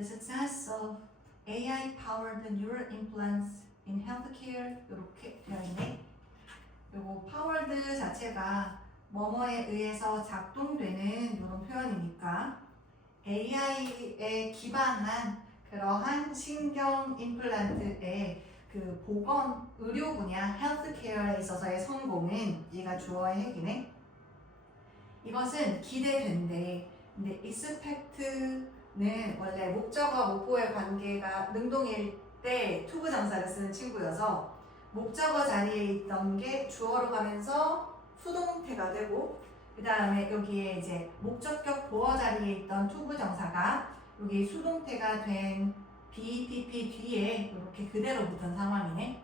The success of AI-powered neural implants in healthcare 이렇게 되어 있네. 요거 powered 자체가 뭐뭐에 의해서 작동되는 이런 표현이니까 AI에 기반한 그러한 신경 임플란트의 그 보건 의료 분야 헬스케어에 있어서의 성공은 얘가 주어의 핵이네. 이것은 기대된대. 근데 expect는 원래 목적어 목보의 관계가 능동일 때 투부 정사를 쓰는 친구여서 목적어 자리에 있던 게 주어로 가면서 수동태가 되고 그 다음에 여기에 이제 목적격 보어 자리에 있던 투부 정사가 여기 수동태가 된 BPP 뒤에 이렇게 그대로 붙은 상황이네.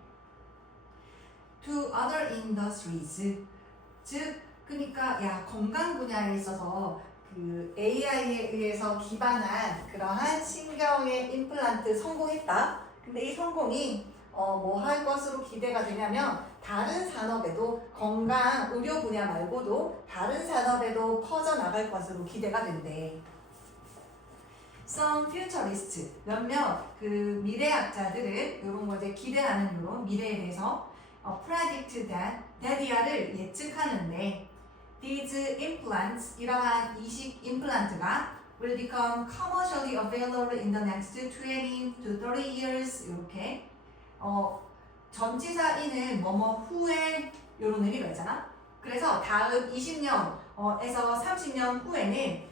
To other industries. 즉, 그러니까 야 건강 분야에 있어서 그 AI에 의해서 기반한 그러한 신경의 임플란트 성공했다. 근데 이 성공이 뭐 할 것으로 기대가 되냐면 다른 산업에도 건강 의료 분야 말고도 다른 산업에도 퍼져나갈 것으로 기대가 된대. Some futurists 몇몇 그 미래학자들은 이런 거 이제 기대하는 이런 미래에 대해서 predict that을 예측하는데 these implants 이러한 이식 임플란트가 will become commercially available in the next 20 to 30 years 이렇게 전치사인은 뭐뭐 후에 이런 의미가 있잖아. 그래서 다음 20년에서 30년 후에는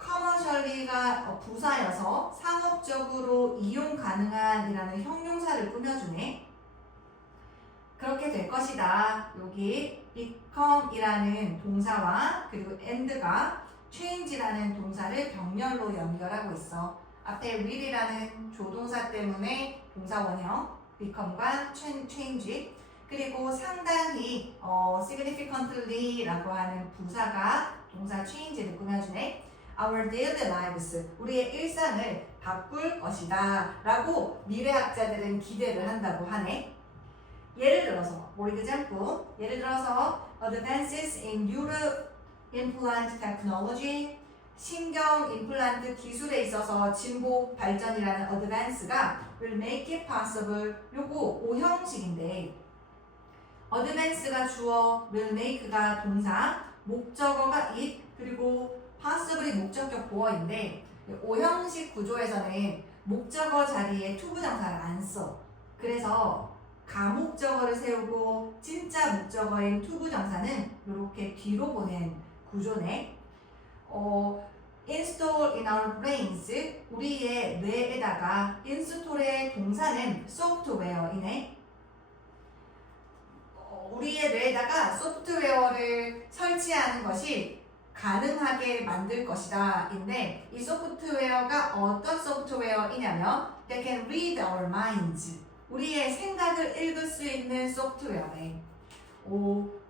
commercially가 부사여서 상업적으로 이용 가능한 이라는 형용사를 꾸며주네. 그렇게 될 것이다. 여기 become 이라는 동사와 그리고 and가 change라는 동사를 병렬로 연결하고 있어. 앞에 will이라는 조동사 때문에 동사 원형 become과 change 그리고 상당히 significantly라고 하는 부사가 동사 change를 꾸며주네. Our daily lives 우리의 일상을 바꿀 것이다 라고 미래학자들은 기대를 한다고 하네. 예를 들어서 for example 예를 들어서 advances in neural implant technology 신경 임플란트 기술에 있어서 진보 발전이라는 advance가 will make it possible 요거 오형식인데 advance가 주어 will make가 동사 목적어가 it 그리고 possibly 목적격 보어인데 오형식 구조에서는 목적어 자리에 투부정사를 안 써. 그래서 가목적어를 세우고 진짜 목적어인 투부정사는 이렇게 뒤로 보낸 구조네. install in our brains 우리의 뇌에다가 install의 동사는 software이네. 우리의 뇌에다가 소프트웨어를 설치하는 것이 가능하게 만들 것이다 인데 이 소프트웨어가 어떤 소프트웨어이냐면 They can read our minds 우리의 생각을 읽을 수 있는 소프트웨어네.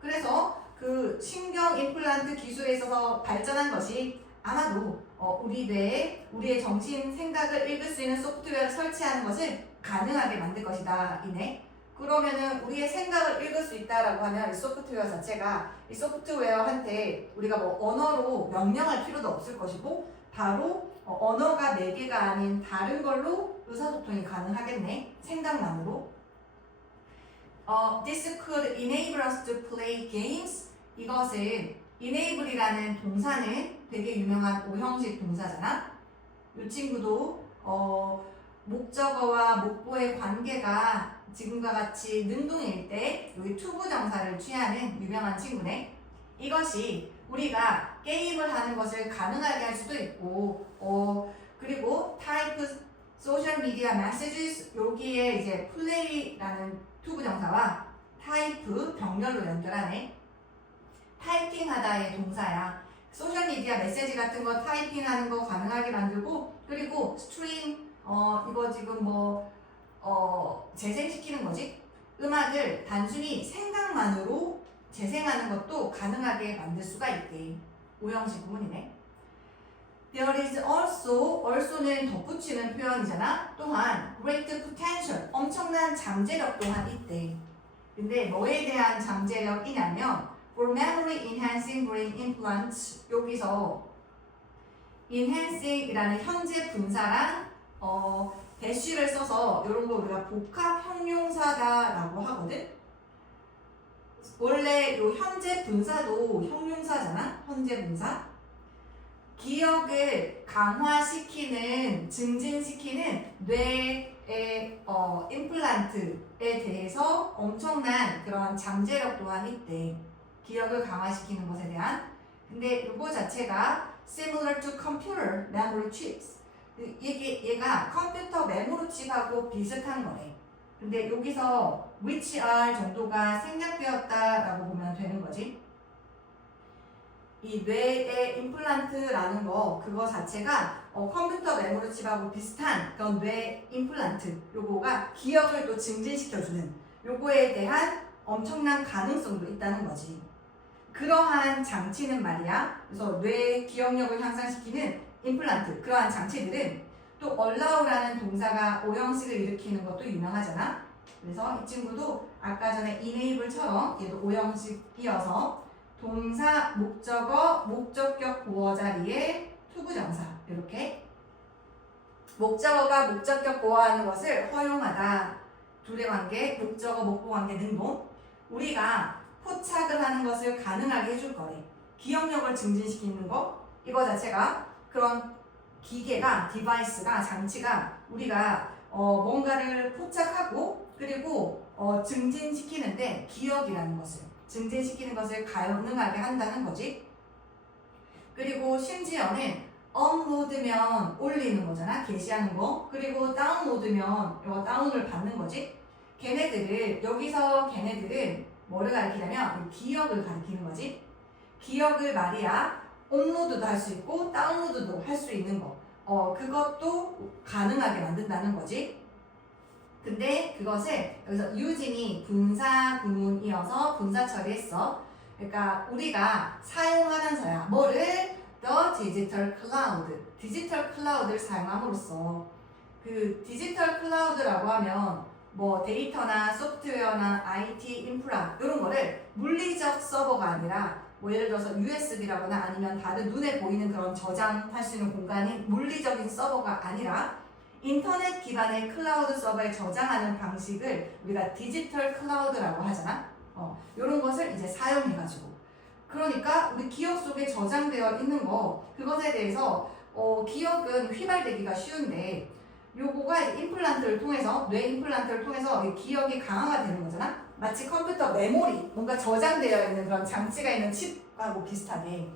그래서 그 신경 임플란트 기술에 있어서 발전한 것이 아마도 우리 뇌에 우리의 정신 생각을 읽을 수 있는 소프트웨어를 설치하는 것을 가능하게 만들 것이다 이네. 그러면은 우리의 생각을 읽을 수 있다라고 하면 이 소프트웨어 자체가 이 소프트웨어한테 우리가 뭐 언어로 명령할 필요도 없을 것이고 바로 언어가 4개가 아닌 다른 걸로 의사소통이 가능하겠네. 생각만으로. This could enable us to play games. 이것은 enable이라는 동사는 되게 유명한 오형식 동사잖아. 이 친구도 목적어와 목보의 관계가 지금과 같이 능동일 때 여기 투부정사를 취하는 유명한 친구네. 이것이 우리가 게임을 하는 것을 가능하게 할 수도 있고 그리고 타이프 소셜 미디어 메시지 여기에 이제 플레이라는 투부정사와 타이프 병렬로 연결하네. 타이핑하다의 동사야. 소셜 미디어 메시지 같은 거 타이핑하는 거 가능하게 만들고 그리고 스트림 이거 지금 재생시키는 거지? 음악을 단순히 생각만으로 재생하는 것도 가능하게 만들 수가 있대. 오형식 구문이네. There is also는 덧붙이는 표현이잖아. 또한 great potential, 엄청난 잠재력 또한 있대. 근데 뭐에 대한 잠재력이냐면 for memory enhancing brain implants 여기서 enhancing이라는 현재 분사랑 대쉬를 써서 이런 거 우리가 복합 형용사다라고 하거든. 원래 요 현재 분사도 형용사잖아. 현재 분사. 기억을 강화시키는, 증진시키는 뇌의 임플란트에 대해서 엄청난 그런 잠재력 또한 있대. 기억을 강화시키는 것에 대한. 근데 이거 자체가 similar to computer memory chips. 얘가 컴퓨터 메모리 칩하고 비슷한 거래. 근데 여기서 which are 정도가 생략되었다라고 보면 되는 거지. 이 뇌의 임플란트라는 거, 그거 자체가 컴퓨터 메모리 칩하고 비슷한 그런 뇌 임플란트, 요거가 기억을 또 증진시켜주는 요거에 대한 엄청난 가능성도 있다는 거지. 그러한 장치는 말이야. 그래서 뇌 기억력을 향상시키는 임플란트, 그러한 장치들은 또 allow라는 동사가 오형식을 일으키는 것도 유명하잖아. 그래서 이 친구도 아까 전에 enable처럼 얘도 오형식이어서 동사, 목적어, 목적격 보어 자리에 투부정사 이렇게 목적어가 목적격 보어하는 것을 허용하다. 둘의 관계, 목적어, 목보 관계 등등 우리가 포착을 하는 것을 가능하게 해줄 거래. 기억력을 증진시키는 거 이거 자체가 그런 기계가, 디바이스가, 장치가 우리가 뭔가를 포착하고 그리고 증진시키는데 기억이라는 것을 증진시키는 것을 가능하게 한다는 거지. 그리고 심지어는 업로드면 올리는 거잖아. 게시하는 거. 그리고 다운로드면 이거 다운을 받는 거지. 여기서 걔네들은 뭐를 가리키냐면 기억을 가리키는 거지. 기억을 말이야 업로드도 할 수 있고 다운로드도 할 수 있는 거. 그것도 가능하게 만든다는 거지. 근데 그것을 여기서 using이 분사 구문이어서 분사 처리했어. 그러니까 우리가 사용하면서야 뭐를 the digital cloud, 디지털 클라우드를 사용함으로써 그 디지털 클라우드라고 하면 뭐 데이터나 소프트웨어나 IT 인프라 이런 거를 물리적 서버가 아니라 뭐 예를 들어서 USB라거나 아니면 다른 눈에 보이는 그런 저장할 수 있는 공간인 물리적인 서버가 아니라 인터넷 기반의 클라우드 서버에 저장하는 방식을 우리가 디지털 클라우드라고 하잖아. 이런 것을 이제 사용해가지고 그러니까 우리 기억 속에 저장되어 있는 거 그것에 대해서 기억은 휘발되기가 쉬운데 요거가 임플란트를 통해서 뇌 임플란트를 통해서 기억이 강화가 되는 거잖아. 마치 컴퓨터 메모리 뭔가 저장되어 있는 그런 장치가 있는 칩하고 비슷하게.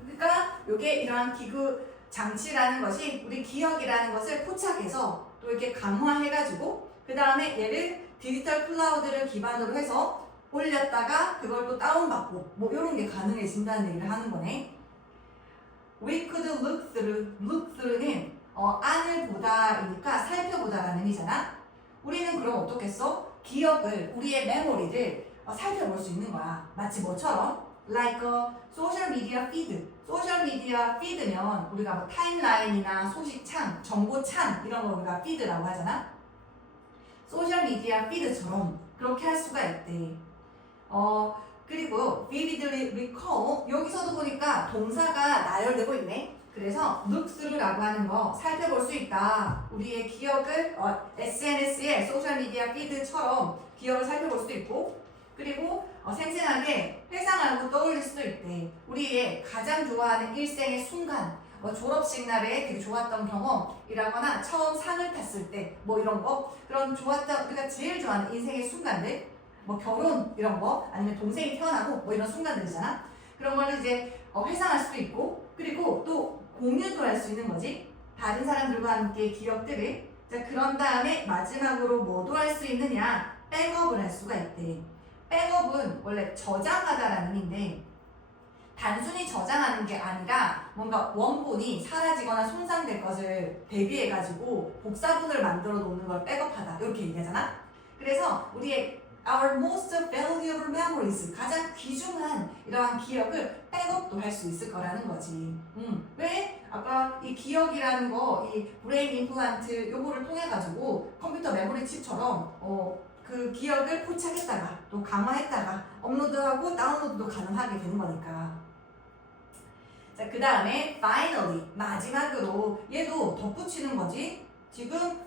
그러니까 요게 이러한 기구 장치라는 것이 우리 기억이라는 것을 포착해서 또 이렇게 강화해가지고 그 다음에 얘를 디지털 클라우드를 기반으로 해서 올렸다가 그걸 또 다운받고 뭐 이런 게 가능해진다는 얘기를 하는 거네. We could look through는 안을 보다이니까 살펴보다라는 의미잖아. 우리는 그럼 어떻겠어? 기억을 우리의 메모리를 살펴볼 수 있는 거야. 마치 뭐처럼? like a social media feed. 소셜 미디어 피드면 우리가 뭐 타임라인이나 소식창, 정보창 이런 거 우리가 피드라고 하잖아. 소셜 미디어 피드처럼 그렇게 할 수가 있대. 그리고 vividly recall 여기서도 보니까 동사가 나열되고 있네. 그래서 look through라고 하는 거 살펴볼 수 있다. 우리의 기억을 SNS의 소셜 미디어 피드처럼 기억을 살펴볼 수도 있고 그리고 생생하게 회상하고 떠올릴 수도 있대. 우리의 가장 좋아하는 일생의 순간 졸업식 날에 되게 좋았던 경험이라거나 처음 상을 탔을 때 뭐 이런 거 그런 좋았던 우리가 제일 좋아하는 인생의 순간들 뭐 결혼 이런 거 아니면 동생이 태어나고 뭐 이런 순간들이잖아. 그런 거를 이제 회상할 수도 있고 그리고 또 공유도 할 수 있는 거지. 다른 사람들과 함께 기억들을. 자, 그런 다음에 마지막으로 뭐도 할 수 있느냐? 백업을 할 수가 있대. 백업은 원래 저장하다라는 의미인데 단순히 저장하는 게 아니라 뭔가 원본이 사라지거나 손상될 것을 대비해가지고 복사본을 만들어 놓는 걸 백업하다 이렇게 얘기하잖아. 그래서 우리의 our most valuable memories 가장 귀중한 이러한 기억을 백업도 할 수 있을 거라는 거지. 왜? 아까 이 기억이라는 거, 이 브레인 임플란트 요거를 통해 가지고 컴퓨터 메모리 칩처럼 그 기억을 포착했다가 또 강화했다가 업로드하고 다운로드도 가능하게 되는 거니까. 자, 그 다음에 finally 마지막으로 얘도 덧붙이는 거지. 지금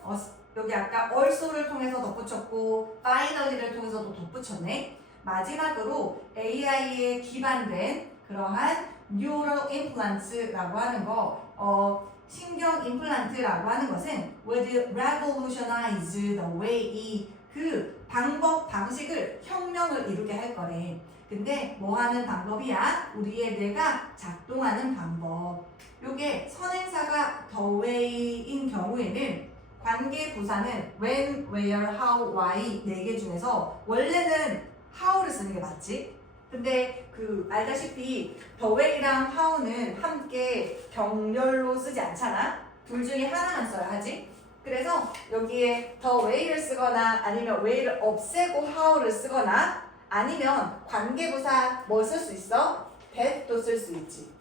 여기 아까 also를 통해서 덧붙였고 finally를 통해서도 덧붙였네. 마지막으로 AI에 기반된 그러한 neural implants라고 하는 거, 신경 임플란트라고 하는 것은 would revolutionize the way 그 방법, 방식을 혁명을 이루게 할 거래. 근데 뭐 하는 방법이야? 우리의 뇌가 작동하는 방법. 요게 선행사가 the way인 경우에는 관계 부사는 when, where, how, why 4개 중에서 원래는 how를 쓰는 게 맞지? 근데 알다시피 the way랑 how는 함께 병렬로 쓰지 않잖아? 둘 중에 하나만 써야 하지? 그래서 여기에 the way를 쓰거나 아니면 way를 없애고 how를 쓰거나 아니면 관계부사 뭐 쓸 수 있어? that도 쓸 수 있지.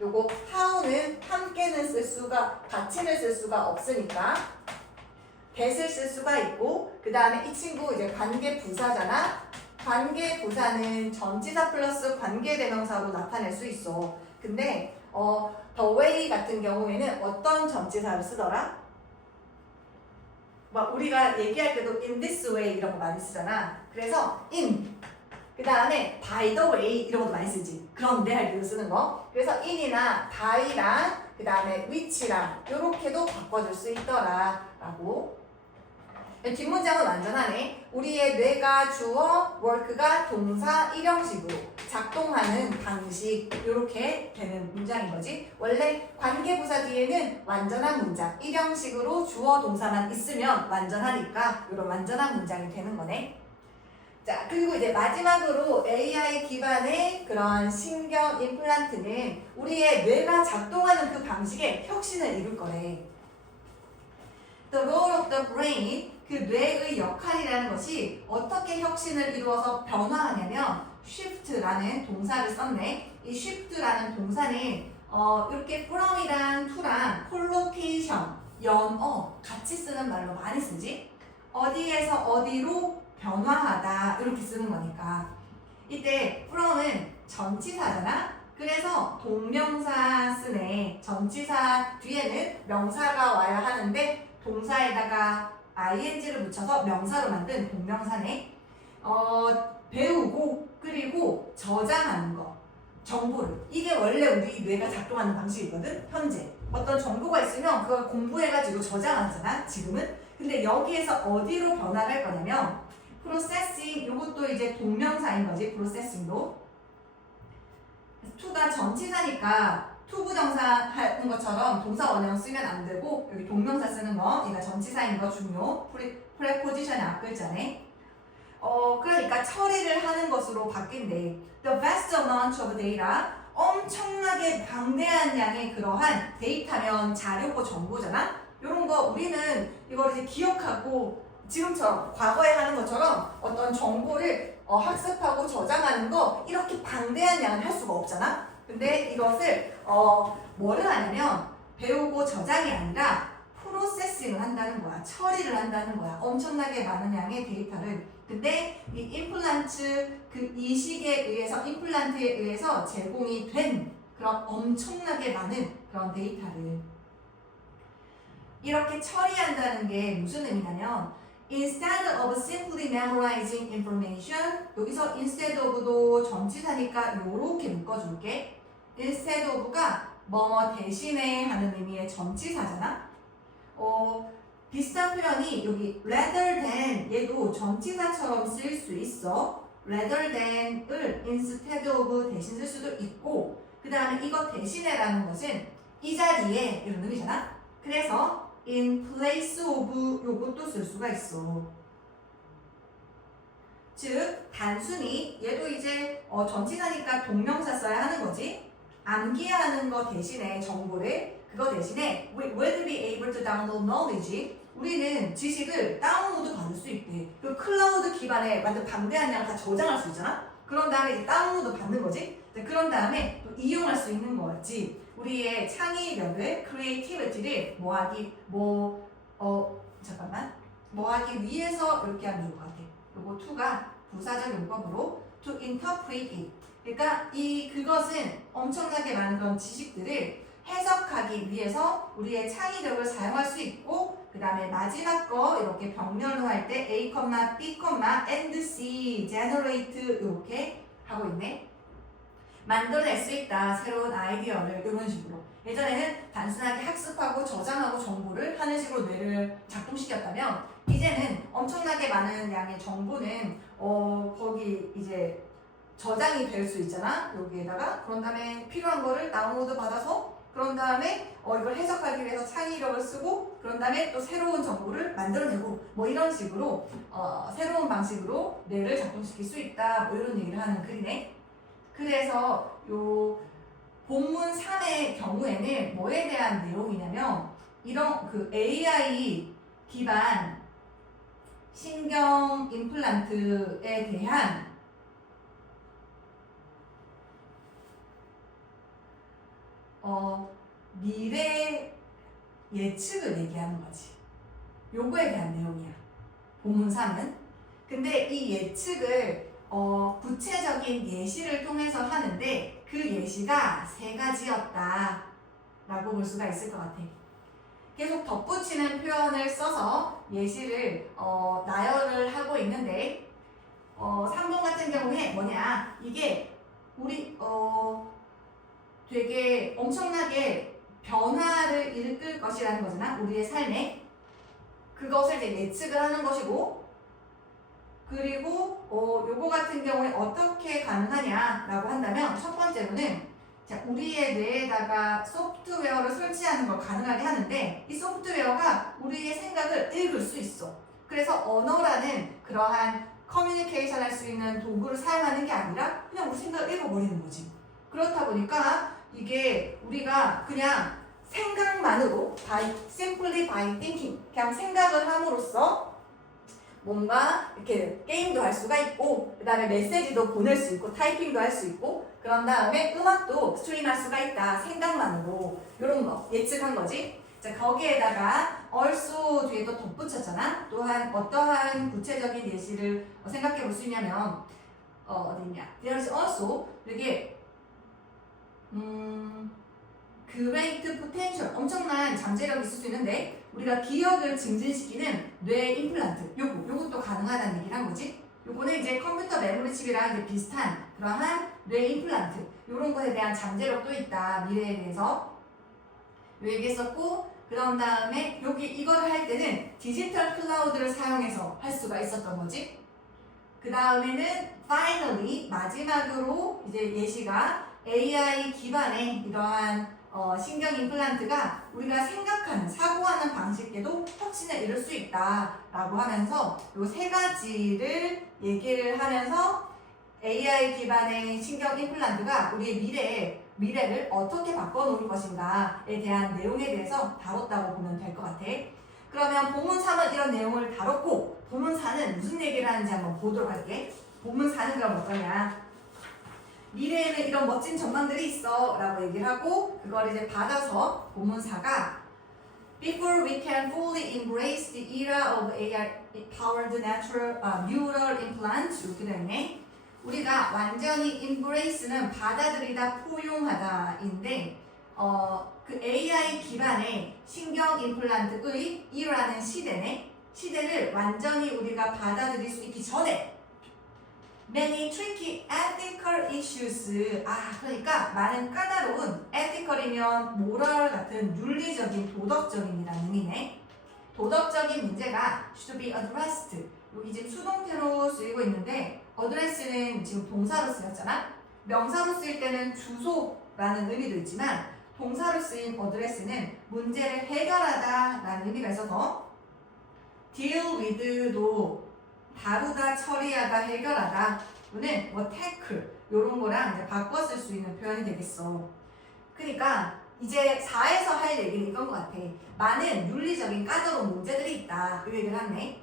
요거 how는 함께는 쓸 수가, 같이는 쓸 수가 없으니까 that을 쓸 수가 있고, 그 다음에 이 친구 이제 관계부사잖아. 관계부사는 전치사 플러스 관계대명사로 나타낼 수 있어. 근데 the way 같은 경우에는 어떤 전치사를 쓰더라? 막 우리가 얘기할 때도 in this way 이런 거 많이 쓰잖아. 그래서 in 그 다음에 by the way 이런 것도 많이 쓰지. 그런데 할 때도 쓰는 거. 그래서 in이나 by랑 그 다음에 which랑 이렇게도 바꿔줄 수 있더라 라고. 뒷문장은 완전하네. 우리의 뇌가 주어, work가 동사, 일형식으로 작동하는 방식 이렇게 되는 문장인 거지. 원래 관계부사 뒤에는 완전한 문장, 일형식으로 주어, 동사만 있으면 완전하니까 이런 완전한 문장이 되는 거네. 자, 그리고 이제 마지막으로 AI 기반의 그런 신경 임플란트는 우리의 뇌가 작동하는 그 방식에 혁신을 이룰 거래. The role of the brain, 그 뇌의 역할이라는 것이 어떻게 혁신을 이루어서 변화하냐면 shift라는 동사를 썼네. 이 shift라는 동사는 이렇게 from이랑 to랑 collocation, 연어 같이 쓰는 말로 많이 쓰지. 어디에서 어디로 변화하다 이렇게 쓰는 거니까. 이때 from은 전치사잖아. 그래서 동명사 쓰네. 전치사 뒤에는 명사가 와야 하는데 동사에다가 ing를 붙여서 명사로 만든 동명사네. 배우고 그리고 저장하는 거, 정보를. 이게 원래 우리 뇌가 작동하는 방식이거든. 현재 어떤 정보가 있으면 그걸 공부해가지고 저장하잖아 지금은. 근데 여기에서 어디로 변화를 할 거냐면 processing, 이것도 이제 동명사인 거지. processing도 to가 전치사니까 투부정사 하는 것처럼 동사 원형 쓰면 안 되고 여기 동명사 쓰는 거, 얘가 전치사인 거 중요. preposition의 앞글자네. 그러니까 처리를 하는 것으로 바뀐대. The vast amount of data, 엄청나게 방대한 양의 그러한 데이터면 자료고 정보잖아. 이런 거 우리는 이걸 이제 기억하고 지금처럼 과거에 하는 것처럼 어떤 정보를 학습하고 저장하는 거 이렇게 방대한 양은 할 수가 없잖아. 근데 이것을 뭐를 하냐면 배우고 저장이 아니라 프로세싱을 한다는 거야. 처리를 한다는 거야. 엄청나게 많은 양의 데이터를. 근데 이 임플란트 그 이식에 의해서 임플란트에 의해서 제공이 된 그런 엄청나게 많은 그런 데이터를 이렇게 처리한다는 게 무슨 의미냐면 instead of simply memorizing information, 여기서 instead of도 전치사니까 이렇게 묶어줄게. instead of가 뭐뭐 대신에 하는 의미의 전치사잖아. 비슷한 표현이 여기 rather than, 얘도 전치사처럼 쓰일 수 있어. rather than을 instead of 대신 쓸 수도 있고, 그 다음에 이거 대신에라는 것은 이 자리에 이런 의미잖아. 그래서 in place of 요것도 쓸 수가 있어. 즉 단순히 얘도 이제 전치사니까 동명사 써야 하는 거지. 암기하는 거 대신에 정보를, 그거 대신에 we will be able to download knowledge, 우리는 지식을 다운로드 받을 수 있대. 그 클라우드 기반에 완전 방대한 양을 다 저장할 수 있잖아. 그런 다음에 이제 다운로드 받는 거지. 그런 다음에 또 이용할 수 있는 거지. 우리의 창의력을, creativity를 뭐하기 위해서 이렇게 하면 좋을 것 같아. 요거 to가 부사적 용법으로 to interpret it. 그러니까 그것은 엄청나게 많은 그런 지식들을 해석하기 위해서 우리의 창의력을 사용할 수 있고, 그 다음에 마지막 거 이렇게 병렬로할 때 A, B, and C, generate 이렇게 하고 있네. 만들어낼 수 있다. 새로운 아이디어를 이런 식으로. 예전에는 단순하게 학습하고 저장하고 정보를 하는 식으로 뇌를 작동시켰다면, 이제는 엄청나게 많은 양의 정보는 거기 이제 저장이 될 수 있잖아. 여기에다가. 그런 다음에 필요한 거를 다운로드 받아서, 그런 다음에 이걸 해석하기 위해서 창의력을 쓰고, 그런 다음에 또 새로운 정보를 만들어내고, 뭐 이런 식으로 새로운 방식으로 뇌를 작동시킬 수 있다. 뭐 이런 얘기를 하는 글이네. 그래서 요 본문 3의 경우에는 뭐에 대한 내용이냐면, 이런 그 AI 기반 신경 임플란트에 대한 미래 예측을 얘기하는 거지. 요거에 대한 내용이야. 본문 3은. 근데 이 예측을 구체적인 예시를 통해서 하는데, 그 예시가 3가지였다 라고 볼 수가 있을 것 같아. 계속 덧붙이는 표현을 써서 예시를 나열을 하고 있는데, 3번 같은 경우에 뭐냐, 이게 우리 되게 엄청나게 변화를 일으킬 것이라는 거잖아. 우리의 삶에. 그것을 이제 예측을 하는 것이고, 그리고 요거 같은 경우에 어떻게 가능하냐라고 한다면, 첫 번째로는 자, 우리의 뇌에다가 소프트웨어를 설치하는 걸 가능하게 하는데, 이 소프트웨어가 우리의 생각을 읽을 수 있어. 그래서 언어라는 그러한 커뮤니케이션 할 수 있는 도구를 사용하는 게 아니라 그냥 우리 생각을 읽어버리는 거지. 그렇다 보니까 이게 우리가 그냥 생각만으로 simply by thinking, 그냥 생각을 함으로써 뭔가 이렇게 게임도 할 수가 있고, 그 다음에 메시지도 보낼 수 있고, 타이핑도 할 수 있고, 그런 다음에 음악도 스트림할 수가 있다. 생각만으로. 이런 거 예측한 거지. 자, 거기에다가 also 뒤에 또 덧붙였잖아. 또한 어떠한 구체적인 예시를 생각해 볼 수 있냐면 어디 있냐. There's also 이게 great potential, 엄청난 잠재력이 있을 수 있는데, 우리가 기억을 증진시키는 뇌 임플란트, 요것도 가능하다는 얘기를 한 거지. 요거는 이제 컴퓨터 메모리 칩이랑 이제 비슷한 그러한 뇌 임플란트, 요런 것에 대한 잠재력도 있다. 미래에 대해서 요 얘기했었고, 그런 다음에 여기 이거를 할 때는 디지털 클라우드를 사용해서 할 수가 있었던 거지. 그 다음에는 finally, 마지막으로 이제 예시가 AI 기반의 이러한 신경 임플란트가 우리가 생각하는, 사고하는 방식에도 혁신을 이룰 수 있다라고 하면서 요 3가지를 얘기를 하면서 AI 기반의 신경 임플란트가 우리의 미래를 어떻게 바꿔놓을 것인가에 대한 내용에 대해서 다뤘다고 보면 될 것 같아. 그러면 본문 3은 이런 내용을 다뤘고, 본문 4는 무슨 얘기를 하는지 한번 보도록 할게. 본문 4는 그럼 어떠냐? 미래에는 이런 멋진 전망들이 있어 라고 얘기를 하고, 그걸 이제 받아서 본문 4가 Before we can fully embrace the era of AI-powered neural implants, 이렇게 되네. 우리가 완전히 embrace는 받아들이다, 포용하다인데, 그 AI 기반의 신경 임플란트의 era는 시대네. 시대를 완전히 우리가 받아들일 수 있기 전에 many tricky ethical issues, 그러니까 많은 까다로운, ethical이면 moral 같은 윤리적인, 도덕적인이라는 의미네. 도덕적인 문제가 should be addressed. 여기 지금 수동태로 쓰이고 있는데, address는 지금 동사로 쓰였잖아. 명사로 쓰일 때는 주소라는 의미도 있지만, 동사로 쓰인 address는 문제를 해결하다 라는 의미가 있어서 deal with도 다루다, 처리하다, 해결하다, 또는 뭐 tackle 요런 거랑 이제 바꿔 쓸 수 있는 표현이 되겠어. 그러니까 이제 4에서 할 얘기는 이건 것 같아. 많은 윤리적인 까다로운 문제들이 있다. 이 얘기를 하네.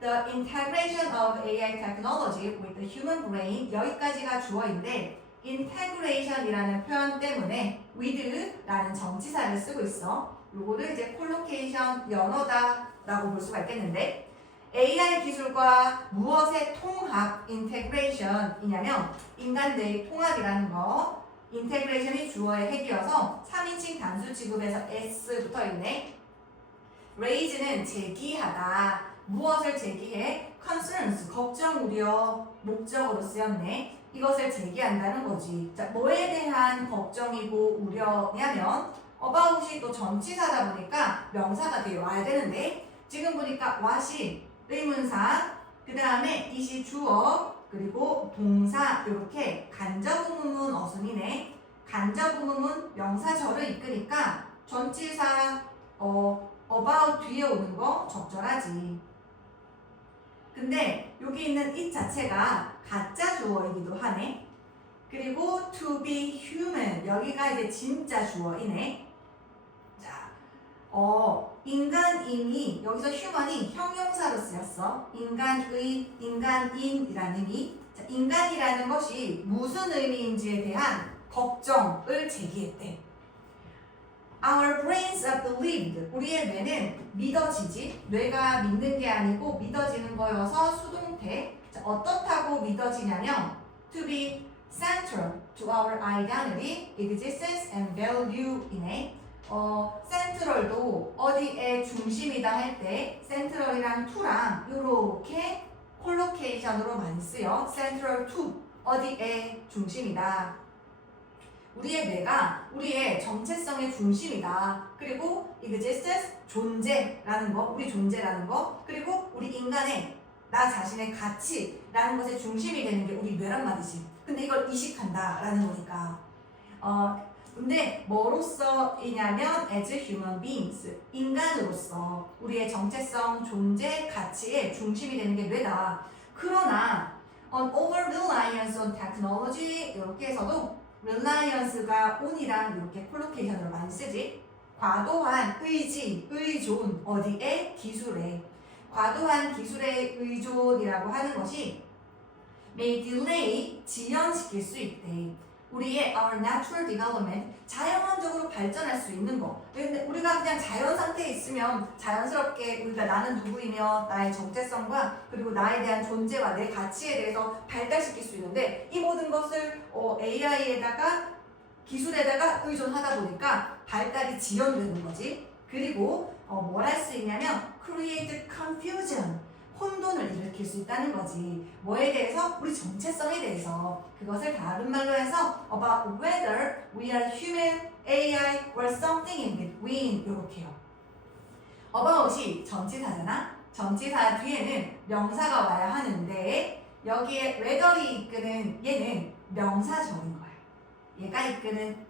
The integration of AI technology with the human brain, 여기까지가 주어인데 integration이라는 표현 때문에 with라는 정치사를 쓰고 있어. 요거를 이제 콜로케이션, 연어다 라고 볼 수가 있겠는데, AI 기술과 무엇의 통합, 인테그레이션이냐면 인간들의 통합이라는 거. 인테그레이션이 주어의 핵이어서 3인칭 단수 취급에서 S 붙어있네. raise는 제기하다. 무엇을 제기해? concerns, 걱정, 우려, 목적으로 쓰였네. 이것을 제기한다는 거지. 자, 뭐에 대한 걱정이고 우려냐면 about이 또 전치사다 보니까 명사가 뒤에 와야 되는데 지금 보니까 what이 의문사, 그 다음에 it이 주어, 그리고 동사 이렇게 간접의문문 어순이네. 간접의문문 명사절을 이끄니까 전치사 about 뒤에 오는 거 적절하지. 근데 여기 있는 it 자체가 가짜 주어이기도 하네. 그리고 to be human 여기가 이제 진짜 주어이네. 자, 인간인이 여기서 human이 형용사로 쓰였어. 인간인이라는 의미. 자, 인간이라는 것이 무슨 의미인지에 대한 걱정을 제기했대. Our brains are believed. 우리의 뇌는 믿어지지. 뇌가 믿는 게 아니고 믿어지는 거여서 수동태. 자, 어떻다고 믿어지냐면 to be central to our identity, existence and value 이네. 센트럴도 어디에 중심이다 할 때 센트럴이랑 to랑 이렇게 콜로케이션으로 많이 쓰여. central to 어디에 중심이다. 우리의 뇌가 우리의 정체성의 중심이다. 그리고 existence 존재라는 거, 우리 존재라는 거, 그리고 우리 인간의 나 자신의 가치라는 것의 중심이 되는 게 우리 뇌란 말이지. 근데 이걸 이식한다라는 거니까. 근데 뭐로서이냐면 as human beings 인간으로서 우리의 정체성, 존재, 가치의 중심이 되는 게 뇌다. 그러나 on over reliance on technology 이렇게 해서도 reliance가 on이랑 이렇게 콜로케이션으로 많이 쓰지. 과도한 의지, 의존 어디에? 기술에. 과도한 기술의 의존이라고 하는 것이 may delay 지연시킬 수 있대. 우리의 our natural development 자연적으로 발전할 수 있는 거. 근데 우리가 그냥 자연 상태에 있으면 자연스럽게 우리가 나는 누구이며 나의 정체성과 그리고 나에 대한 존재와 내 가치에 대해서 발달시킬 수 있는데 이 모든 것을 AI에다가 기술에다가 의존하다 보니까 발달이 지연되는 거지. 그리고 뭘 할 수 있냐면 create confusion 혼돈을 일으킬 수 있다는 거지. 뭐에 대해서? 우리 정체성에 대해서. 그것을 다른 말로 해서 about whether we are human, AI, or something in between 이렇게요. about이 전치사잖아. 전치사 뒤에는 명사가 와야 하는데 여기에 whether이 이끄는 얘는 명사절인 거야. 얘가 이끄는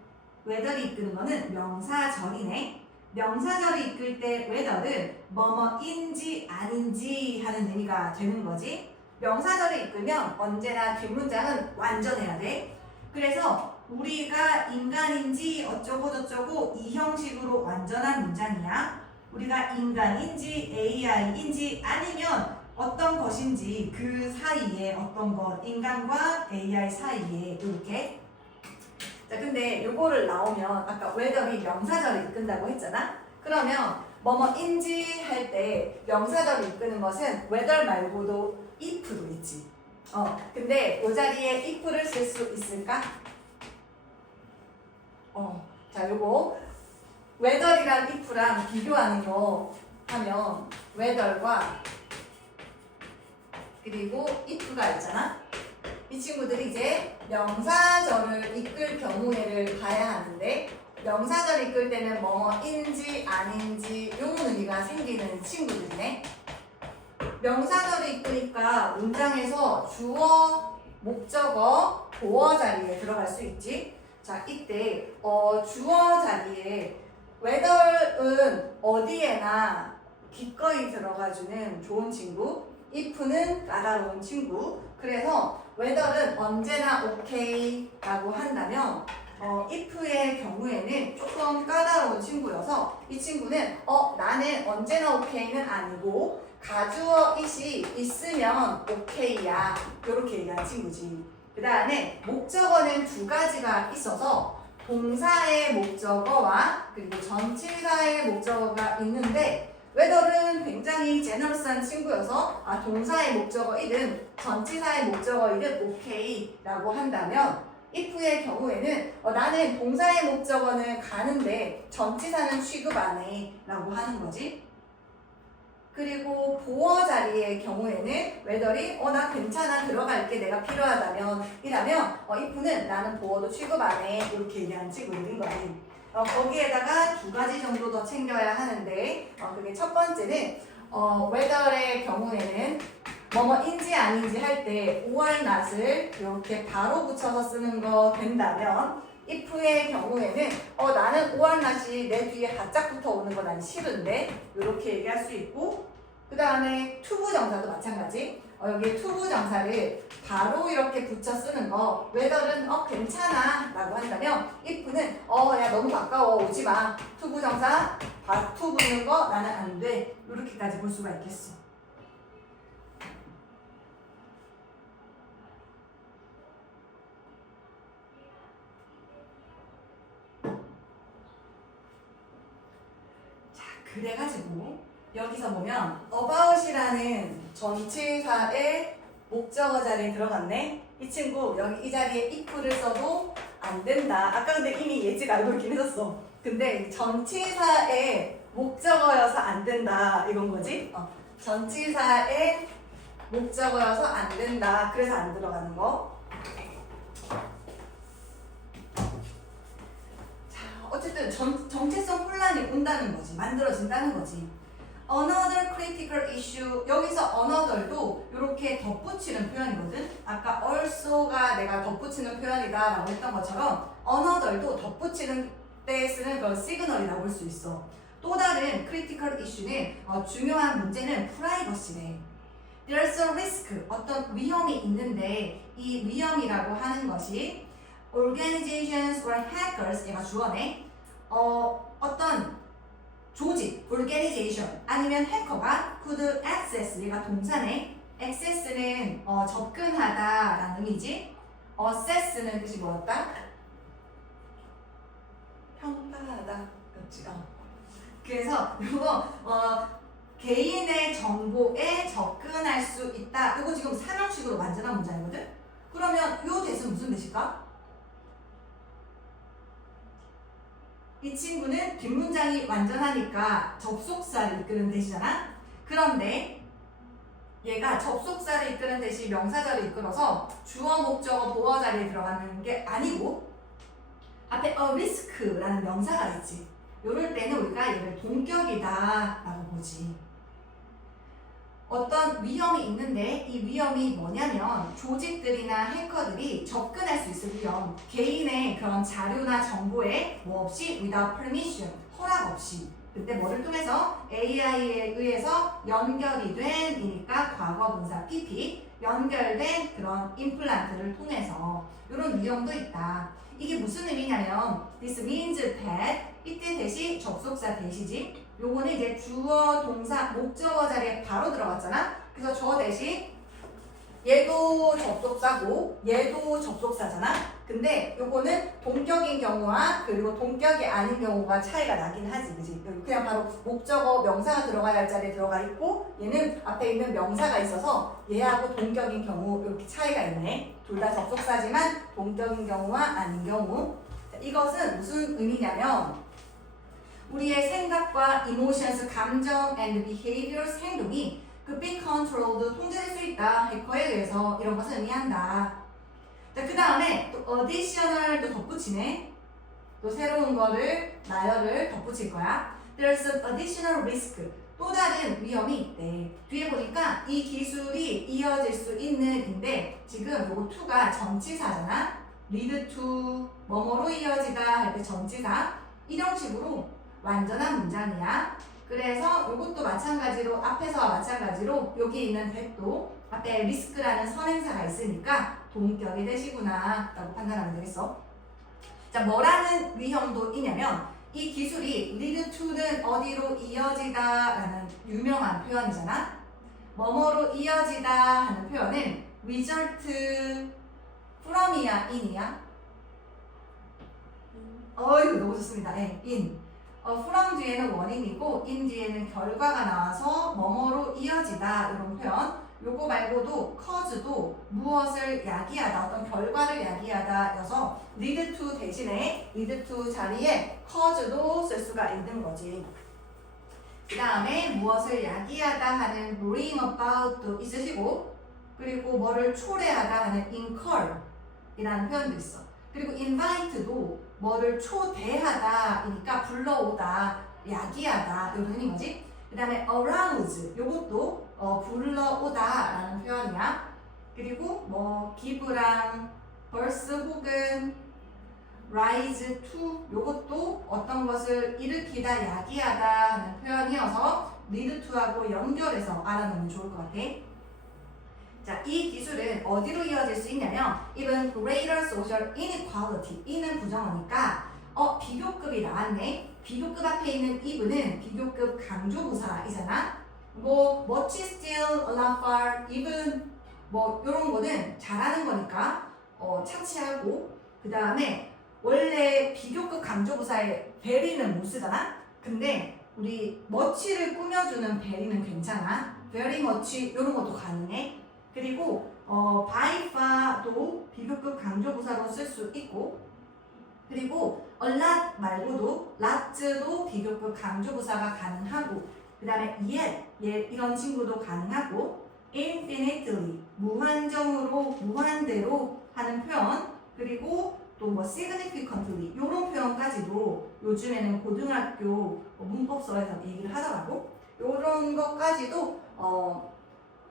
whether이 이끄는 거는 명사절이네. 명사절이 이끌 때 whether는 뭐뭐인지 아닌지 하는 의미가 되는 거지. 명사절이 이끌면 언제나 뒷문장은 완전해야 돼. 그래서 우리가 인간인지 어쩌고 저쩌고 이 형식으로 완전한 문장이야. 우리가 인간인지 AI인지 아니면 어떤 것인지 그 사이에 어떤 것 인간과 AI 사이에 이렇게. 자, 근데 요거를 나오면 아까 whether이 명사절을 이끈다고 했잖아. 그러면 뭐뭐인지 할 때 명사절을 이끄는 것은 whether 말고도 if도 있지. 근데 이 자리에 if를 쓸 수 있을까? 자, 요거 whether이랑 if랑 비교하는 거 하면 whether과 그리고 if가 있잖아. 이 친구들이 이제 명사절을 이끌 경우에를 봐야 하는데 명사절을 이끌 때는 뭐뭐인지 아닌지 이런 의미가 생기는 친구들이네. 명사절을 이끄니까 문장에서 주어, 목적어, 보어 자리에 들어갈 수 있지. 자, 이때 주어 자리에 whether은 어디에나 기꺼이 들어가주는 좋은 친구, if는 까다로운 친구. 그래서 whether는 언제나 오케이라고 한다면 if의 경우에는 조금 까다로운 친구여서 이 친구는 나는 언제나 오케이는 아니고 가주어 it이 있으면 오케이야 이렇게 얘기하는 친구지. 그 다음에 목적어는 두 가지가 있어서 동사의 목적어와 그리고 전치사의 목적어가 있는데 whether는 굉장히 제너러스한 친구여서 동사의 목적어 1은 전치사의 목적어 1은 오케이 라고 한다면 if의 경우에는 나는 동사의 목적어는 가는데 전치사는 취급 안 해 라고 하는 거지. 그리고 보어 자리의 경우에는 whether이 나 괜찮아 들어갈게 내가 필요하다면 이라면 if는 나는 보어도 취급 안 해 이렇게 얘기하는 친구들인 거지. 거기에다가 두 가지 정도 더 챙겨야 하는데 그게 첫 번째는 whether의 경우에는 뭐뭐인지 아닌지 할 때 or not을 이렇게 바로 붙여서 쓰는 거 된다면 if의 경우에는 나는 or not이 내 뒤에 바짝 붙어 오는 거 난 싫은데 이렇게 얘기할 수 있고 그 다음에 투부 정사도 마찬가지 여기 투부 정사를 바로 이렇게 붙여 쓰는 거 whether는 괜찮아 라고 한다면 if는 야 너무 가까워 오지마 투부 정사 투 붙는 거 나는 안 돼 이렇게까지 볼 수가 있겠어. 자 그래가지고 여기서 보면 about이라는 전치사의 목적어 자리에 들어갔네. 이 친구 여기 이 자리에 if를 써도 안 된다. 아까 근데 이미 예지가 알고 있긴 했었어. 근데 전치사의 목적어여서 안 된다 이건 거지. 전치사의 목적어여서 안 된다. 그래서 안 들어가는 거. 자 어쨌든 정체성 혼란이 온다는 거지. 만들어진다는 거지. Another critical issue 여기서 another도 이렇게 덧붙이는 표현이거든. 아까 also가 내가 덧붙이는 표현이다 라고 했던 것처럼 another도 덧붙이는 때 쓰는 그런 시그널이라고 볼 수 있어. 또 다른 critical issue는 중요한 문제는 privacy래. There's a risk 어떤 위험이 있는데 이 위험이라고 하는 것이 organizations or hackers 얘가 주어네. 어떤 조직, organization 아니면 해커가 could access 얘가 동사네. access는 접근하다 라는 의미지. assess는 뜻이 뭐였다? 평가하다. 그렇지. 그래서 이거 개인의 정보에 접근할 수 있다. 이거 지금 사명식으로 완전한 문장이거든. 그러면 이 대신 무슨 뜻일까? 이 친구는 뒷문장이 완전하니까 접속사를 이끄는 대시잖아. 그런데 얘가 접속사를 이끄는 대시 명사절을 이끌어서 주어, 목적어, 보어 자리에 들어가는 게 아니고 앞에 a risk라는 명사가 있지. 이럴 때는 우리가 얘를 동격이다 라고 보지. 어떤 위험이 있는데 이 위험이 뭐냐면 조직들이나 해커들이 접근할 수 있을 위험. 개인의 그런 자료나 정보에 뭐 없이 without permission, 허락 없이. 근데 뭐를 통해서 AI에 의해서 연결이 된 이니까 과거분사 PP 연결된 그런 임플란트를 통해서 이런 위험도 있다. 이게 무슨 의미냐면 this means that 이때 대시 접속사 대시지. 요거는 이제 주어, 동사, 목적어 자리에 바로 들어갔잖아. 그래서 저 대신 얘도 접속사고 얘도 접속사잖아. 근데 요거는 동격인 경우와 그리고 동격이 아닌 경우가 차이가 나긴 하지. 그지? 그냥 바로 목적어, 명사가 들어가야 할 자리에 들어가 있고 얘는 앞에 있는 명사가 있어서 얘하고 동격인 경우 이렇게 차이가 있네. 둘 다 접속사지만 동격인 경우와 아닌 경우. 이것은 무슨 의미냐면 우리의 생각과 emotions, 감정 and behaviors, 행동이 could be controlled, 통제될 수 있다. 해커에 의해서 이런 것을 의미한다. 자, 그 다음에 또 additional도 덧붙이네. 또 새로운 거를, 나열을 덧붙일 거야. There's an additional risk. 또 다른 위험이 있대. 뒤에 보니까 이 기술이 이어질 수 있는인데 지금 요거 to가 전치사잖아. lead to, 뭐뭐로 이어지다 할 때 전치사. 이런 식으로 완전한 문장이야. 그래서 이것도 마찬가지로 앞에서와 마찬가지로 여기 있는 that도 앞에 risk라는 선행사가 있으니까 동격이 되시구나 라고 판단하면 되겠어. 자, 뭐라는 위험도 있냐면 이 기술이 lead to는 어디로 이어지다 라는 유명한 표현이잖아. 뭐뭐로 이어지다 하는 표현은 result from이야 in이야? 어이구 너무 좋습니다. 네, in. from 뒤에는 원인이고 in 뒤에는 결과가 나와서 뭐뭐로 이어지다 이런 표현. 요거 말고도 cause도 무엇을 야기하다, 어떤 결과를 야기하다 여서 lead to 대신에 lead to 자리에 cause도 쓸 수가 있는 거지. 그 다음에 무엇을 야기하다 하는 bring about도 있으시고, 그리고 뭐를 초래하다 하는 incur 이라는 표현도 있어. 그리고 invite도 뭐를 초대하다이니까 불러오다, 야기하다 이런 의미인 거지. 그 다음에 arouse 요것도 불러오다라는 표현이야. 그리고 뭐 give랑 verse 혹은 rise to 요것도 어떤 것을 일으키다, 야기하다 하는 표현이어서 lead to하고 연결해서 알아놓으면 좋을 것 같아. 자, 이 기술은 어디로 이어질 수 있냐면 even greater social inequality, 이는 부정어니까 비교급이 나왔네. 비교급 앞에 있는 even은 비교급 강조부사이잖아. 뭐 much, still, a lot, far, even 뭐 이런 거는 잘하는 거니까 차치하고, 그 다음에 원래 비교급 강조부사에 very는 못 쓰잖아. 근데 우리 much를 꾸며주는 very는 괜찮아. very much 이런 것도 가능해. 그리고 by far도 비교급 강조부사로 쓸 수 있고, 그리고 a lot 말고도 lot도 비교급 강조부사가 가능하고, 그 다음에 yet 이런 친구도 가능하고, infinitely 무한정으로 무한대로 하는 표현, 그리고 또 뭐 significantly 이런 표현까지도 요즘에는 고등학교 문법서에서 얘기를 하더라고. 이런 것까지도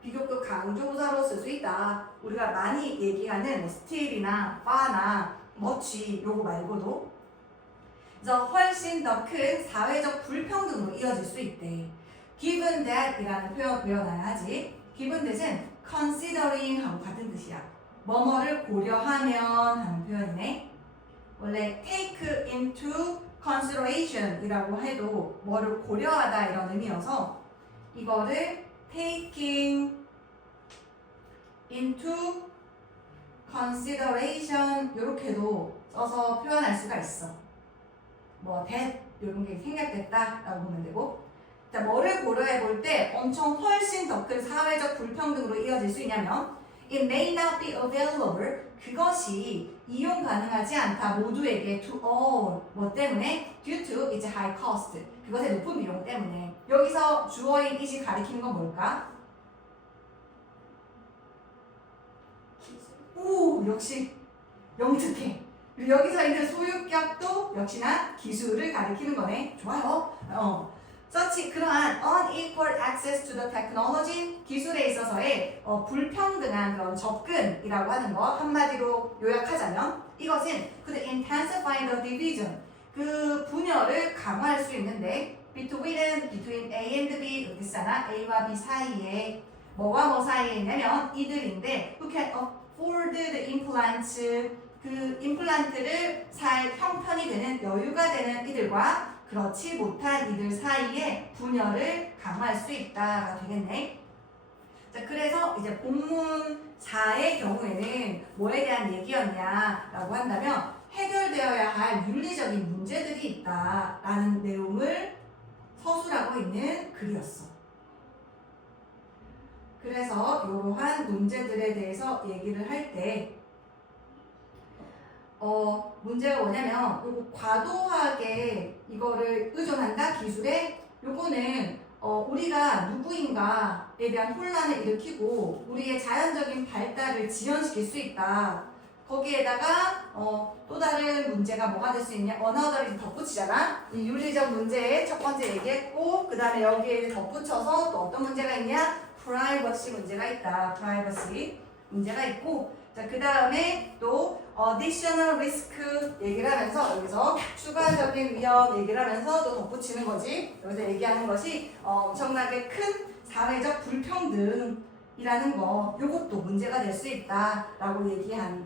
비교급 강조부사로 쓸 수 있다. 우리가 많이 얘기하는 뭐 still이나 far나 much 요거 말고도. 그래서 훨씬 더 큰 사회적 불평등으로 이어질 수 있대. given that 이라는 표현 외워놔야지. given that은 considering 하고 같은 뜻이야. 뭐뭐를 고려하면 하는 표현이네. 원래 take into consideration 이라고 해도 뭐를 고려하다 이런 의미여서 이거를 taking into consideration 이렇게도 써서 표현할 수가 있어. 뭐 that 이런 게 생략됐다 라고 보면 되고. 자, 뭐를 고려해 볼 때 엄청 훨씬 더 큰 사회적 불평등으로 이어질 수 있냐면 it may not be available, 그것이 이용 가능하지 않다 모두에게 to all, 뭐 때문에 due to its high cost, 그것의 높은 비용 때문에. 여기서 주어인 it이 가리키는 건 뭘까? 오, 역시 영특해. 그리고 여기서 있는 소유격도 역시나 기술을 가리키는 거네. 좋아요. such 그러한 unequal access to the technology, 기술에 있어서의 불평등한 그런 접근이라고 하는 거 한마디로 요약하자면 이것은 could intensify the division, 그 분열을 강화할 수 있는데 between A and B 이렇게 쓰잖아. A와 B 사이에 뭐와 뭐 사이에 있냐면 이들인데 who can afford the implants, 그 임플란트를 살 형편이 되는, 여유가 되는 이들과 그렇지 못한 이들 사이에 분열을 강화할 수 있다가 되겠네. 자, 그래서 이제 본문 4의 경우에는 뭐에 대한 얘기였냐라고 한다면 해결되어야 할 윤리적인 문제들이 있다라는 내용을 서술하고 있는 글이었어. 그래서 이러한 문제들에 대해서 얘기를 할 때 문제가 뭐냐면 요거 과도하게 이거를 의존한다 기술에, 요거는 우리가 누구인가에 대한 혼란을 일으키고 우리의 자연적인 발달을 지연시킬 수 있다. 거기에다가 또 다른 문제가 뭐가 될 수 있냐, another를 덧붙이잖아. 이 윤리적 문제에 첫 번째 얘기했고, 그 다음에 여기에 덧붙여서 또 어떤 문제가 있냐, privacy 문제가 있다. privacy 문제가 있고, 자, 그 다음에 또 additional risk 얘기를 하면서 여기서 추가적인 위험 얘기를 하면서 또 덧붙이는 거지. 여기서 얘기하는 것이 엄청나게 큰 사회적 불평등이라는 거, 요것도 문제가 될 수 있다라고 얘기한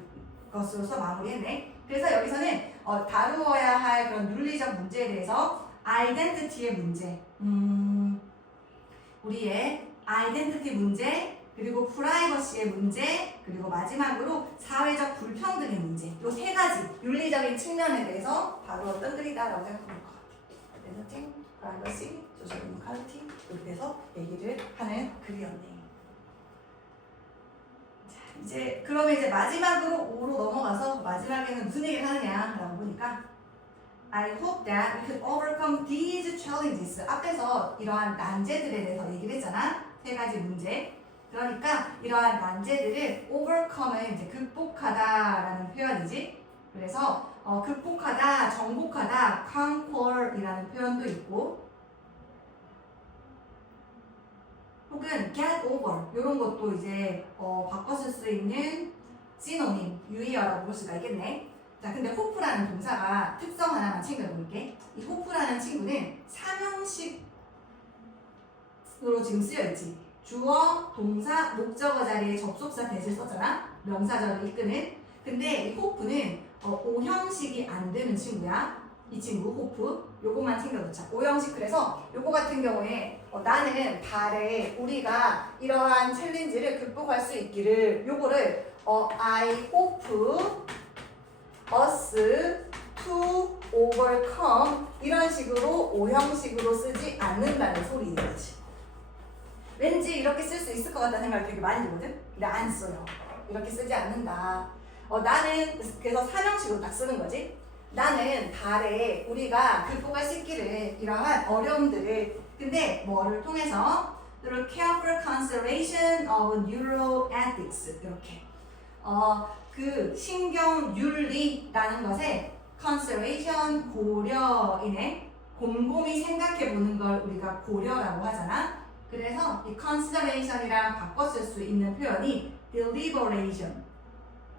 것으로서 마무리했네. 그래서 여기서는 다루어야 할 그런 윤리적 문제에 대해서 아이덴티티의 문제, 우리의 아이덴티티 문제, 그리고 프라이버시의 문제, 그리고 마지막으로 사회적 불평등의 문제, 이 세 가지 윤리적인 측면에 대해서 다루었던 글이다라고 생각하면 될 것 같아요. parenting, privacy, social inequality 이렇게 해서 얘기를 하는 글이었네. 자, 이제 그러면 이제 마지막으로 5로 넘어가서 마지막에는 무슨 얘기를 하느냐라고 보니까 I hope that we could overcome these challenges. 앞에서 이러한 난제들에 대해서 얘기를 했잖아. 세 가지 문제. 그러니까 이러한 난제들을 overcome은 이제 극복하다라는 표현이지. 그래서 극복하다, 정복하다, conquer이라는 표현도 있고, 혹은 get over 이런 것도 이제 바꿔 쓸 수 있는 시노님, 유의어라고 볼 수가 있겠네. 자, 근데 호프라는 동사가 특성 하나만 챙겨볼게. 이 호프라는 친구는 삼형식으로 지금 쓰여있지. 주어, 동사, 목적어 자리에 접속사 대신 썼잖아. 명사절을 이끄는. 근데 이 호프는 오형식이 안 되는 친구야. 이 친구 호프. 요거만 챙겨놓자. 오형식. 그래서 요거 같은 경우에 나는 발에 우리가 이러한 챌린지를 극복할 수 있기를 요거를 I hope us to overcome 이런 식으로 오형식으로 쓰지 않는다는 소리인 거지. 왠지 이렇게 쓸 수 있을 것 같다는 생각이 되게 많이 들거든? 근데 안 써요. 이렇게 쓰지 않는다. 나는 그래서 삼형식으로 딱 쓰는 거지. 나는 달에 우리가 극복할 수 있기를 이러한 어려움들을 근데 뭐를 통해서 through careful consideration of neuroethics 이렇게 그 신경윤리라는 것에 consideration 고려이네. 곰곰이 생각해 보는 걸 우리가 고려라고 하잖아. 그래서 이 consideration이랑 바꿔 쓸 수 있는 표현이 deliberation.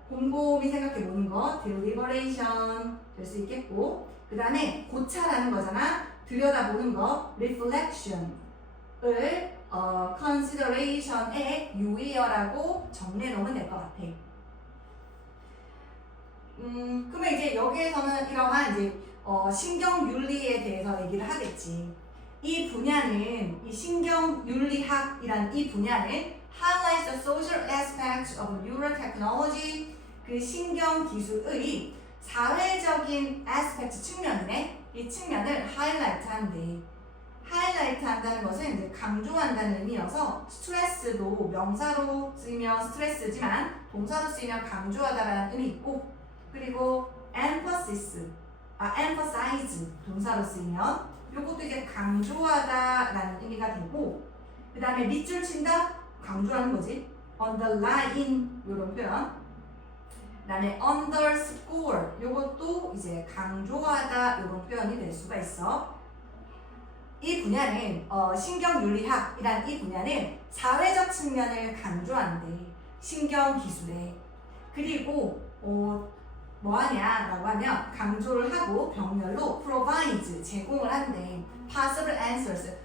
곰곰이 생각해 보는 거 deliberation 될 수 있겠고, 그 다음에 고찰하는 거잖아. 들여다보는 거 reflection을 consideration의 유의어라고 정리해 놓으면 될 것 같아. 그러면 이제 여기에서는 이러한 이제 신경윤리에 대해서 얘기를 하겠지. 이 분야는 이 신경윤리학이란 이 분야는 highlights the social aspects of neurotechnology. 그 신경기술의 사회적인 aspect 측면이네. 이 측면을 highlight 한대. highlight 한다는 것은 이제 강조한다는 의미여서 스트레스도 명사로 쓰이면 스트레스지만 동사로 쓰이면 강조하다라는 의미 있고, 그리고 emphasize 동사로 쓰이면 요것도 이제 강조하다라는 의미가 되고, 그 다음에 밑줄 친다? 강조하는 거지. underline 요런 표현. 그 다음에 underscore 요것도 이제 강조하다 요런 표현이 될 수가 있어. 이 분야는 신경윤리학이란 이 분야는 사회적 측면을 강조한대. 신경기술에. 그리고 뭐하냐라고 하면 강조를 하고 병렬로 provides 제공을 한대. possible answers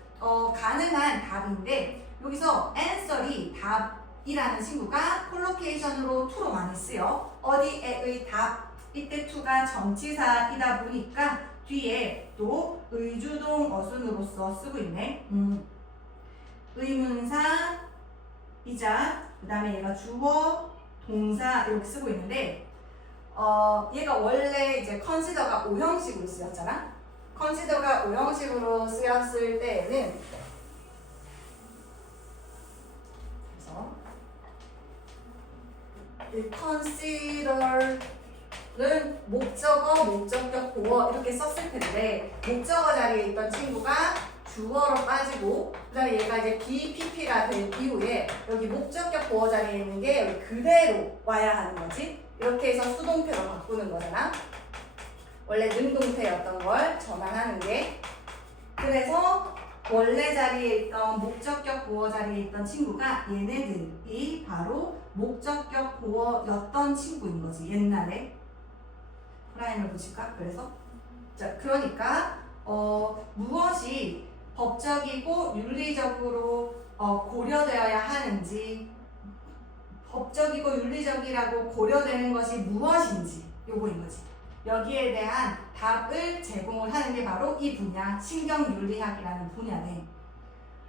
가능한 답인데 여기서 answer이 답이라는 친구가 콜로케이션으로 to로 많이 쓰여. 어디에의 답. 이때 to가 전치사이다 보니까 뒤에 또 의주동 어순으로서 쓰고 있네. 의문사이자 그 다음에 얘가 주어 동사 이렇게 쓰고 있는데 얘가 원래 이제 consider가 오형식으로 쓰였잖아. consider가 오형식으로 쓰였을 때에는 그래서 이 consider는 목적어, 목적격, 보어 이렇게 썼을 텐데 목적어 자리에 있던 친구가 주어로 빠지고 그 다음에 얘가 이제 BPP가 된 이후에 여기 목적격, 보어 자리에 있는 게 여기 그대로 와야 하는 거지. 이렇게 해서 수동태로 바꾸는 거잖아. 원래 능동태였던 걸 전환하는 게. 그래서 원래 자리에 있던 목적격, 보어 자리에 있던 친구가 얘네들이 바로 목적격, 보어였던 친구인 거지. 옛날에. 프라임을 보실까? 그래서 자, 그러니까 무엇이 법적이고 윤리적으로 고려되어야 하는지, 법적이고 윤리적이라고 고려되는 것이 무엇인지 요거인 거지. 여기에 대한 답을 제공을 하는 게 바로 이 분야, 신경윤리학이라는 분야네.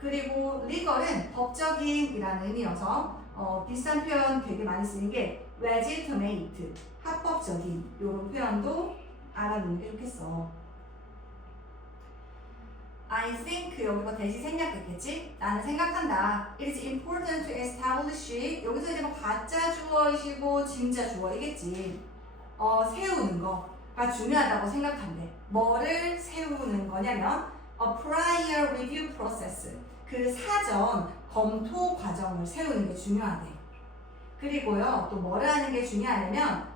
그리고 legal은 법적인이라는 의미여서 비슷한 표현 되게 많이 쓰는 게 legitimate, 합법적인 이런 표현도 알아두는 게 좋겠어. I think 여기 뭐 대시 생략됐겠지? 나는 생각한다. It is important to establish. 여기서 이제 뭐 가짜 주어이시고 진짜 주어이겠지. 세우는 거가 중요하다고 생각한대. 뭐를 세우는 거냐면 a prior review process. 그 사전 검토 과정을 세우는 게 중요하대. 그리고요 또 뭐를 하는 게 중요하냐면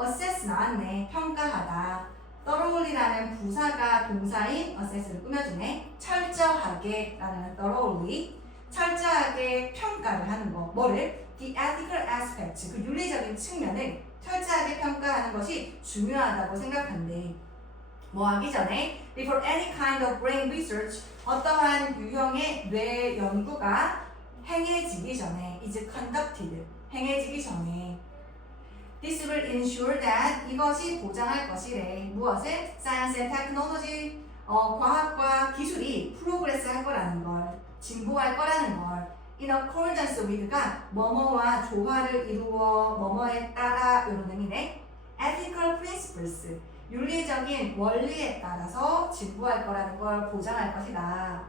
assess 나왔네. 평가하다. thoroughly라는 부사가 동사인 assess를 꾸며주네. 철저하게 라는 thoroughly. 철저하게 평가를 하는 거. 뭐를? The ethical aspect. 그 윤리적인 측면을 철저하게 평가하는 것이 중요하다고 생각한대. 뭐 하기 전에 before any kind of brain research 어떠한 유형의 뇌 연구가 행해지기 전에 is conducted. 행해지기 전에 This will ensure that 이것이 보장할 것이래. 무엇을? Science and technology 과학과 기술이 프로그레스 할 거라는 걸, 진보할 거라는 걸. In accordance with가 뭐뭐와 조화를 이루어 뭐뭐에 따라 이런 의미네. Ethical principles 윤리적인 원리에 따라서 진보할 거라는 걸 보장할 것이다.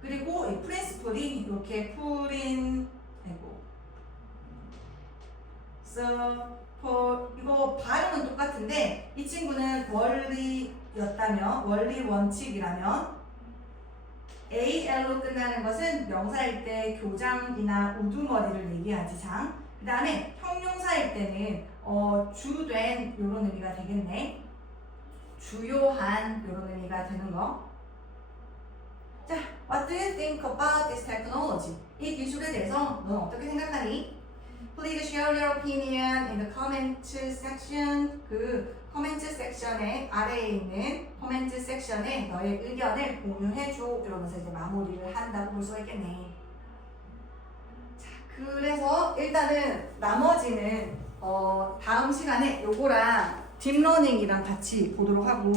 그리고 이 principle이 이렇게 이거 발음은 똑같은데 이 친구는 원리였다면 원리 원칙이라면 AL로 끝나는 것은 명사일 때 교장이나 우두머리를 얘기하지 장. 그 다음에 형용사일 때는 주된 이런 의미가 되겠네. 주요한 이런 의미가 되는 거. 자, what do you think about this technology? 이 기술에 대해서 넌 어떻게 생각하니? Please share your opinion in the comment section. 그 코멘트 섹션에 아래에 있는 코멘트 섹션에 너의 의견을 공유해줘. 이러면서 이제 마무리를 한다고 볼 수가 있겠네. 자, 그래서 일단은 나머지는 다음 시간에 요거랑 딥러닝이랑 같이 보도록 하고